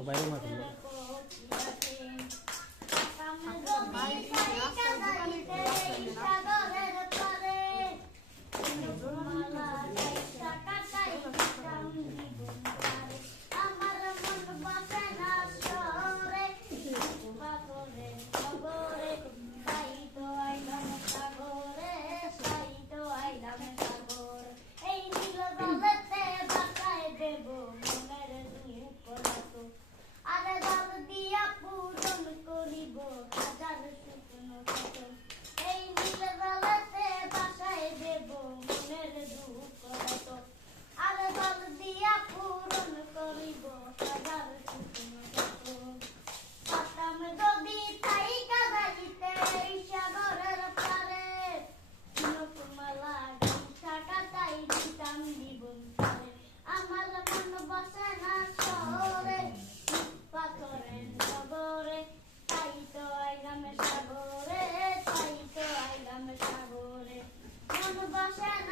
我白都没听 Hashem.